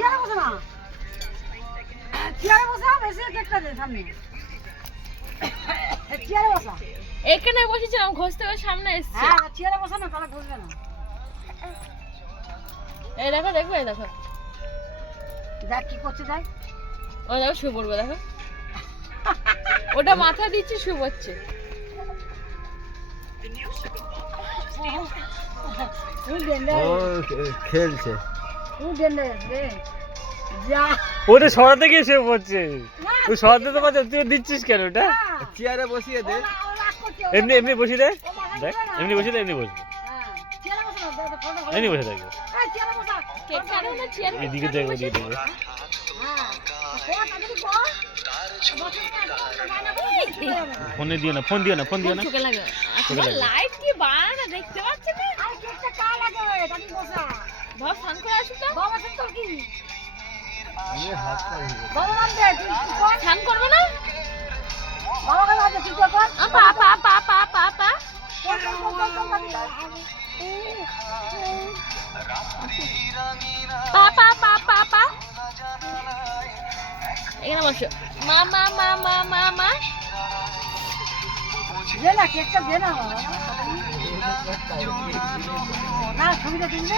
চেয়ারে বসো না, চেয়ারে বসা বেশি কেকটা দে সামনে, চেয়ারে বসা। এখানে বসেছিলাম, ঘষতে ঘষতে সামনে এসছে। হ্যাঁ চেয়ারে বসা না, তাহলে ঘষবে না। এই দেখো, দেখো, এই দেখো, দেখ কি করছে, দেখ ও দেখো শুয়ে পড়বে, দেখো ওটা মাথা দিচ্ছে, শুয়ে পড়ছে। খেলছে। ওটা সরাতে গিয়ে শুয়ে পড়ছে। তুই সরাতে তো পারছিস, তুই দিচ্ছিস কেন ওটা? চেয়ারে বসিয়ে দে। এমনি এমনি বসিয়ে দে, দেখ এমনি বসিয়ে দে, এমনি বসবে, এমনি বসে থাকবে। কেক কাটো না, চেয়ার এদিকে দেখ, ওদিকে দেখ। ফোনে দিও না, ফোন দিও না, ফোন দিও না। চোখে লাগে। চোখে লাগে। লাইট কি বাড়ানো দেখতে পাচ্ছেন না? ভাব স্নান করে আসুন তো। স্নান করবে না? আপা আপা আপা আপা আপা আপা। পাপা পাপা পাপা। এখানে বসো। মা মা মা মা মা মা। দে না, কেকটা দে না, না ছবিটা তুলবে,